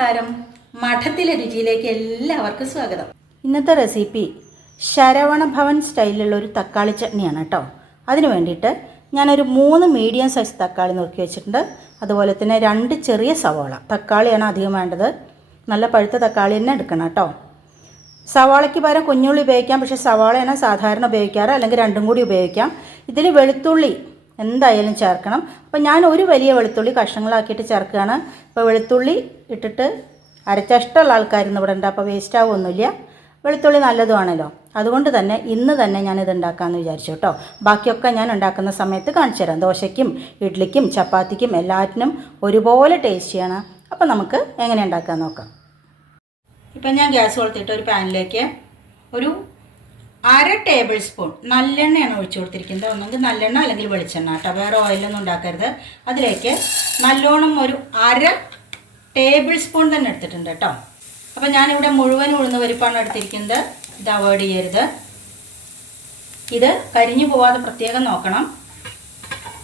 നമസ്കാരം. മഠത്തിലെ രുചിയിലേക്ക് എല്ലാവർക്കും സ്വാഗതം. ഇന്നത്തെ റെസിപ്പി ശരവണ ഭവൻ സ്റ്റൈലിലുള്ള ഒരു തക്കാളി ചട്നിയാണ് കേട്ടോ. അതിന് വേണ്ടിയിട്ട് ഞാനൊരു 3 മീഡിയം സൈസ് തക്കാളി നുറുക്കി വെച്ചിട്ടുണ്ട്. അതുപോലെ തന്നെ 2 ചെറിയ സവാള. തക്കാളിയാണ് അധികം വേണ്ടത്. നല്ല പഴുത്ത തക്കാളി തന്നെ എടുക്കണം കേട്ടോ. സവാളയ്ക്ക് പകരം കുഞ്ഞുള്ളി ഉപയോഗിക്കാം, പക്ഷേ സവാളയാണ് സാധാരണ ഉപയോഗിക്കാറ്, അല്ലെങ്കിൽ രണ്ടും കൂടി ഉപയോഗിക്കാം. ഇതിൽ വെളുത്തുള്ളി എന്തായാലും ചേർക്കണം. അപ്പോൾ ഞാൻ ഒരു വലിയ വെളുത്തുള്ളി കഷ്ണങ്ങളാക്കിയിട്ട് ചേർക്കുകയാണ്. അപ്പോൾ വെളുത്തുള്ളി ഇട്ടിട്ട് അരച്ച ഇഷ്ടമുള്ള ആൾക്കാരിന്ന് ഇവിടെ ഉണ്ട്, അപ്പോൾ വേസ്റ്റ് ആവുമൊന്നുമില്ല. വെളുത്തുള്ളി നല്ലതുമാണല്ലോ, അതുകൊണ്ട് തന്നെ ഇന്ന് തന്നെ ഞാനിത് ഉണ്ടാക്കാമെന്ന് വിചാരിച്ചു കേട്ടോ. ബാക്കിയൊക്കെ ഞാൻ ഉണ്ടാക്കുന്ന സമയത്ത് കാണിച്ചു തരാം. ദോശയ്ക്കും ഇഡ്ലിക്കും ചപ്പാത്തിക്കും എല്ലാറ്റിനും ഒരുപോലെ ടേസ്റ്റിയാണ്. അപ്പോൾ നമുക്ക് എങ്ങനെ ഉണ്ടാക്കാൻ നോക്കാം. ഇപ്പം ഞാൻ ഗ്യാസ് കൊളുത്തിട്ട് ഒരു പാനിലേക്ക് ഒരു 1/2 ടേബിൾ സ്പൂൺ നല്ലെണ്ണയാണ് ഒഴിച്ചു കൊടുത്തിരിക്കുന്നത്. ഒന്നെങ്കിൽ നല്ലെണ്ണ അല്ലെങ്കിൽ വെളിച്ചെണ്ണ കേട്ടോ, വേറെ ഓയിലൊന്നും ഉണ്ടാക്കരുത്. അതിലേക്ക് നല്ലോണം ഒരു 1/2 ടേബിൾ സ്പൂൺ തന്നെ എടുത്തിട്ടുണ്ട് കേട്ടോ. അപ്പോൾ ഞാനിവിടെ മുഴുവൻ ഉഴുന്ന് പരിപ്പാണ് എടുത്തിരിക്കുന്നത്. ഇത് അവോയ്ഡ് ചെയ്യരുത്. ഇത് കരിഞ്ഞു പോവാതെ പ്രത്യേകം നോക്കണം.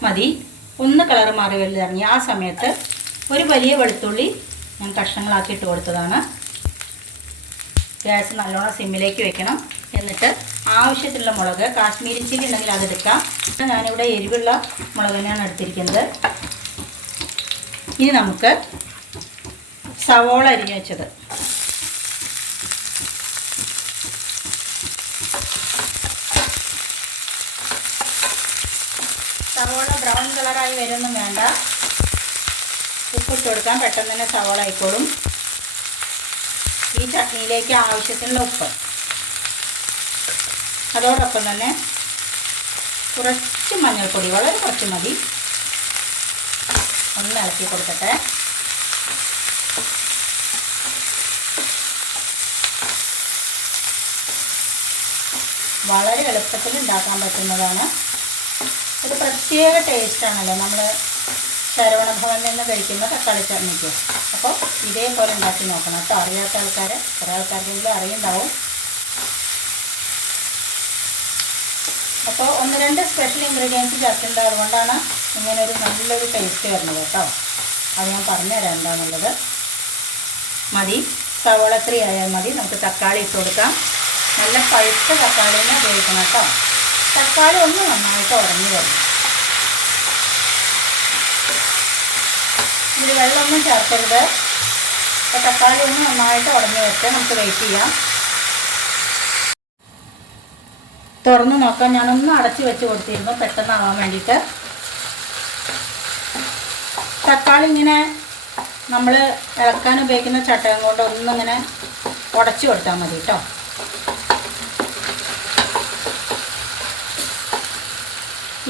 മതി. ഒന്ന് കളർ മാറി വലുതിറങ്ങി ആ സമയത്ത് ഒരു വലിയ വെളുത്തുള്ളി ഞാൻ കഷ്ണങ്ങളാക്കി ഇട്ട് കൊടുത്തതാണ്. ഗ്യാസ് നല്ലോണം സിമ്മിലേക്ക് വെക്കണം. എന്നിട്ട് ആവശ്യത്തിലുള്ള മുളക്, കാശ്മീരി ചില്ലി ഉണ്ടെങ്കിൽ അതെടുക്കാം. ഞാനിവിടെ എരിവുള്ള മുളക് തന്നെയാണ് എടുത്തിരിക്കുന്നത്. ഇനി നമുക്ക് സവോള അരിഞ്ഞു വെച്ചത് സവോള ബ്രൗൺ കളറായി വരുമൊന്നും വേണ്ട. ഉപ്പിട്ട് കൊടുക്കാം, പെട്ടെന്ന് തന്നെ സവോള ആയിക്കോളും. ഈ ചട്നിയിലേക്ക് ആവശ്യത്തിനുള്ള ഉപ്പ്, അതോടൊപ്പം തന്നെ കുറച്ച് മഞ്ഞൾപ്പൊടി, വളരെ കുറച്ച് മതി. ഒന്ന് ഇളക്കി കൊടുക്കട്ടെ. വളരെ എളുപ്പത്തിൽ ഉണ്ടാക്കാൻ പറ്റുന്നതാണ്. ഒരു പ്രത്യേക ടേസ്റ്റാണല്ലോ നമ്മൾ ശരവണ ഭവനിൽ നിന്ന് കഴിക്കുന്ന തക്കാളി ചട്നിക്ക്. അപ്പോൾ ഇതേപോലെ ഉണ്ടാക്കി നോക്കണം കേട്ടോ. അറിയാത്ത ആൾക്കാർ, കുറേ ആൾക്കാർക്കെങ്കിലും അറിയുണ്ടാവും. അപ്പോൾ 1-2 സ്പെഷ്യൽ ഇൻഗ്രീഡിയൻസ് ചേർക്കേണ്ടത്, അതുകൊണ്ടാണ് ഇങ്ങനൊരു നല്ലൊരു ടേസ്റ്റ് വരുന്നത് കേട്ടോ. അത് ഞാൻ പറഞ്ഞുതരാം എന്താണെന്നുള്ളത്. മതി, സവോള 3 ആയാൽ മതി. നമുക്ക് തക്കാളി ഇട്ട് കൊടുക്കാം. നല്ല പഴുത്ത തക്കാളിനെ ഉപയോഗിക്കണം കേട്ടോ. തക്കാളി ഒന്ന് നന്നായിട്ട് ഉടഞ്ഞു വരും. ഇതിൽ വെള്ളമൊന്നും ചേർക്കരുത്. അപ്പോൾ തക്കാളി ഒന്ന് നന്നായിട്ട് ഉടഞ്ഞു വെച്ച് നമുക്ക് വെയിറ്റ് ചെയ്യാം. തുറന്ന് നോക്കാം. ഞാനൊന്ന് അടച്ച് വെച്ച് കൊടുത്തിരുന്നു പെട്ടെന്നാവാൻ വേണ്ടിയിട്ട്. തക്കാളി ഇങ്ങനെ നമ്മൾ ഇളക്കാൻ ഉപയോഗിക്കുന്ന ചട്ടകം കൊണ്ട് ഒന്നിങ്ങനെ ഉടച്ച് കൊടുത്താൽ മതി കേട്ടോ.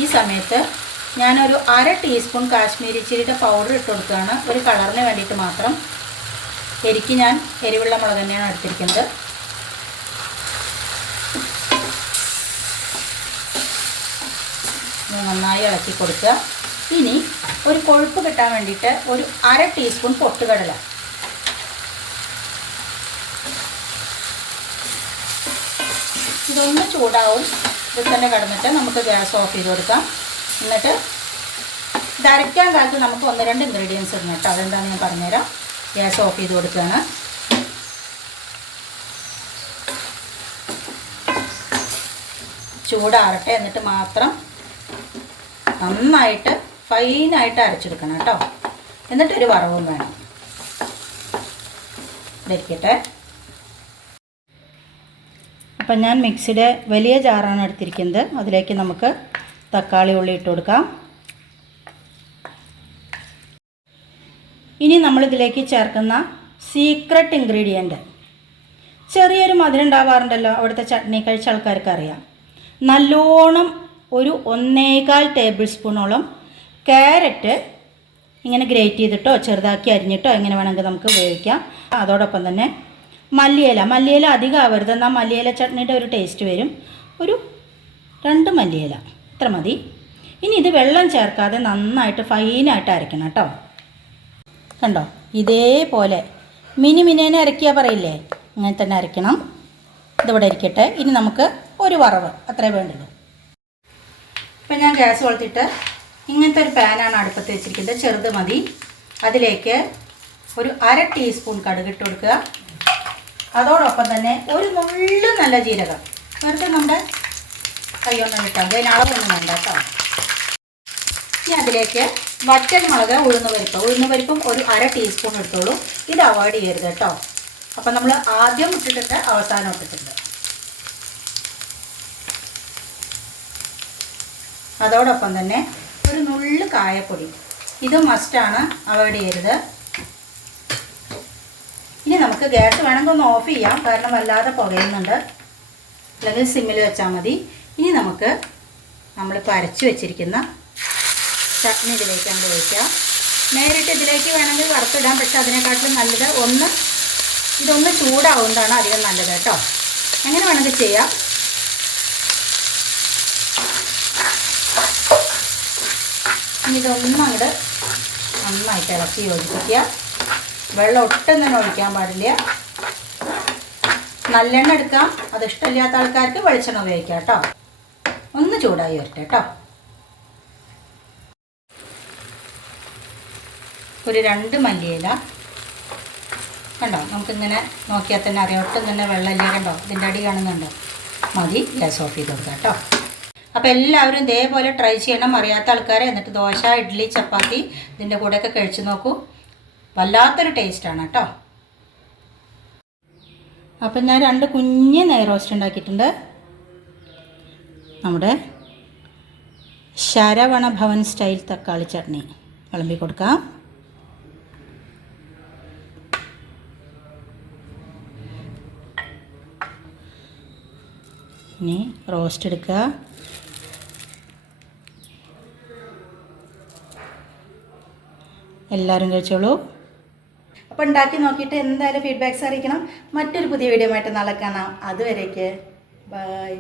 ഈ സമയത്ത് ഞാനൊരു 1/2 ടീസ്പൂൺ കാശ്മീരി ചില്ലിയുടെ പൗഡർ ഇട്ട് കൊടുക്കുകയാണ്, ഒരു കളറിന് വേണ്ടിയിട്ട് മാത്രം. എരിക്ക് ഞാൻ എരിവുള്ള മുളക് തന്നെയാണ് എടുത്തിരിക്കുന്നത്. നന്നായി ഇളക്കി കൊടുക്കുക. ഇനി ഒരു കൊഴുപ്പ് കിട്ടാൻ വേണ്ടിയിട്ട് ഒരു 1/2 ടീസ്പൂൺ പൊട്ടുകടല, ഇതൊന്ന് ചൂടാവും. ഇത് തന്നെ കിടന്നിട്ട് നമുക്ക് ഗ്യാസ് ഓഫ് ചെയ്ത് കൊടുക്കാം. എന്നിട്ട് ഇത് അരയ്ക്കാൻ കാലത്ത് നമുക്ക് 1-2 ഇൻഗ്രീഡിയൻസ് ഇടണം കേട്ടോ. അതെന്താണെന്ന് ഞാൻ പറഞ്ഞുതരാം. ഗ്യാസ് ഓഫ് ചെയ്ത് കൊടുക്കുകയാണ്. ചൂടാറട്ടെ. എന്നിട്ട് മാത്രം നന്നായിട്ട് ഫൈനായിട്ട് അരച്ചെടുക്കണം കേട്ടോ. എന്നിട്ടൊരു വറവും വേണം. ഇരിക്കട്ടെ. അപ്പം ഞാൻ മിക്സിയുടെ വലിയ ജാറാണ് എടുത്തിരിക്കുന്നത്. അതിലേക്ക് നമുക്ക് തക്കാളി ഉള്ളി ഇട്ട് കൊടുക്കാം. ഇനി നമ്മളിതിലേക്ക് ചേർക്കുന്ന സീക്രട്ട് ഇൻഗ്രീഡിയൻറ്റ്, ചെറിയൊരു മധുരം ഉണ്ടാവാറുണ്ടല്ലോ അവിടുത്തെ ചട്നി കഴിച്ച ആൾക്കാർക്ക് അറിയാം. നല്ലോണം ഒരു 1.25 ടേബിൾ സ്പൂണോളം ക്യാരറ്റ് ഇങ്ങനെ ഗ്രേറ്റ് ചെയ്തിട്ടോ ചെറുതാക്കി അരിഞ്ഞിട്ടോ എങ്ങനെ വേണമെങ്കിൽ നമുക്ക് ഉപയോഗിക്കാം. അതോടൊപ്പം തന്നെ മല്ലിയില അധികം ആവരുത്, എന്നാൽ മല്ലിയില ചട്നിയുടെ ഒരു ടേസ്റ്റ് വരും. ഒരു 2 മല്ലിയില, ഇത്ര മതി. ഇനി ഇത് വെള്ളം ചേർക്കാതെ നന്നായിട്ട് ഫൈനായിട്ട് അരയ്ക്കണം കേട്ടോ. കണ്ടോ, ഇതേപോലെ മിനിമിനേനെ അരയ്ക്കുക പറയില്ലേ, അങ്ങനെ തന്നെ അരയ്ക്കണം. ഇതിവിടെ ഇരിക്കട്ടെ. ഇനി നമുക്ക് ഒരു വറവ് അത്രേ വേണ്ടുള്ളൂ. ഇപ്പം ഞാൻ ഗ്യാസ് കൊളുത്തിട്ട് ഇങ്ങനത്തെ ഒരു പാനാണ് അടുപ്പത്ത് വെച്ചിരിക്കുന്നത്. ചെറുത് മതി. അതിലേക്ക് ഒരു 1/2 ടീസ്പൂൺ കടുക് ഇട്ട് കൊടുക്കുക. അതോടൊപ്പം തന്നെ ഒരു നുള്ളു നല്ല ജീരകം, വെറുതെ നമ്മുടെ കൈയൊന്നും ഇട്ടാൽ അതിന് അളവൊന്നും വേണ്ട കേട്ടോ. ഇനി അതിലേക്ക് വറ്റൽമുളക്, ഉഴുന്നുപരിപ്പും ഒരു 1/2 ടീസ്പൂൺ എടുത്തോളൂ. ഇത് അവോയ്ഡ് ചെയ്യരുത് കേട്ടോ. അപ്പം നമ്മൾ ആദ്യം ഇട്ടിട്ടുണ്ട്, അവസാനം ഇട്ടിട്ടുണ്ട്. അതോടൊപ്പം തന്നെ ഒരു നുള്ളു കായപ്പൊടി, ഇത് മസ്റ്റാണ്, അവോയ്ഡ് ചെയ്യരുത്. ഇനി നമുക്ക് ഗ്യാസ് വേണമെങ്കിൽ ഒന്ന് ഓഫ് ചെയ്യാം, കാരണം വല്ലാതെ പുകയുന്നുണ്ട്. അല്ലെങ്കിൽ സിമ്മിൽ വെച്ചാൽ മതി. ഇനി നമുക്ക് നമ്മളിപ്പോൾ അരച്ച് വെച്ചിരിക്കുന്ന ചട്നി ഇതിലേക്ക് അങ്ങോട്ട് ഒഴിക്കാം. നേരിട്ട് ഇതിലേക്ക് വേണമെങ്കിൽ വറുത്തിടാം, പക്ഷേ അതിനെക്കാട്ടിലും നല്ലത് ഇതൊന്ന് ചൂടാവുന്നതാണ് അധികം നല്ലത് കേട്ടോ. അങ്ങനെ വേണമെങ്കിൽ ചെയ്യാം. ഇനി ഇതൊന്നും അങ്ങോട്ട് നന്നായിട്ട് ഇളക്കി യോജിപ്പിക്കുക. വെള്ളം ഒട്ടും തന്നെ ഒഴിക്കാൻ പാടില്ല. നല്ലെണ്ണ എടുക്കാം, അത് ഇഷ്ടമില്ലാത്ത ആൾക്കാർക്ക് വെളിച്ചെണ്ണ ഉപയോഗിക്കാം കേട്ടോ. ഒന്ന് ചൂടായി വരട്ടെ കേട്ടോ. ഒരു 2 മല്ലിയില കണ്ടോ, നമുക്കിങ്ങനെ നോക്കിയാൽ തന്നെ അറിയാം, ഒട്ടും തന്നെ വെള്ളമില്ല കണ്ടോ, ഇതിൻ്റെ അടി കാണുന്നുണ്ടോ. മതി, ഗ്യാസ് ഓഫ് ചെയ്ത് കൊടുക്കാം കേട്ടോ. അപ്പോൾ എല്ലാവരും ഇതേപോലെ ട്രൈ ചെയ്യണം, അറിയാത്ത ആൾക്കാരെ. എന്നിട്ട് ദോശ, ഇഡ്ഡലി, ചപ്പാത്തി ഇതിൻ്റെ കൂടെയൊക്കെ കഴിച്ച് നോക്കൂ. വല്ലാത്തൊരു ടേസ്റ്റാണ് കേട്ടോ. അപ്പം ഞാൻ 2 കുഞ്ഞ് നെയ് റോസ്റ്റ് ഉണ്ടാക്കിയിട്ടുണ്ട്. നമ്മുടെ ശരവണ ഭവൻ സ്റ്റൈൽ തക്കാളി ചട്നി വിളമ്പി കൊടുക്കാം. ഇനി റോസ്റ്റ് എടുക്കുക. എല്ലാവരും കഴിച്ചോളൂ. അപ്പോൾ ഉണ്ടാക്കി നോക്കിയിട്ട് എന്തായാലും ഫീഡ്ബാക്ക്സ് അറിയിക്കണം. മറ്റൊരു പുതിയ വീഡിയോ ആയിട്ട് നാളെ കാണാം. അതുവരേക്ക് ബൈ.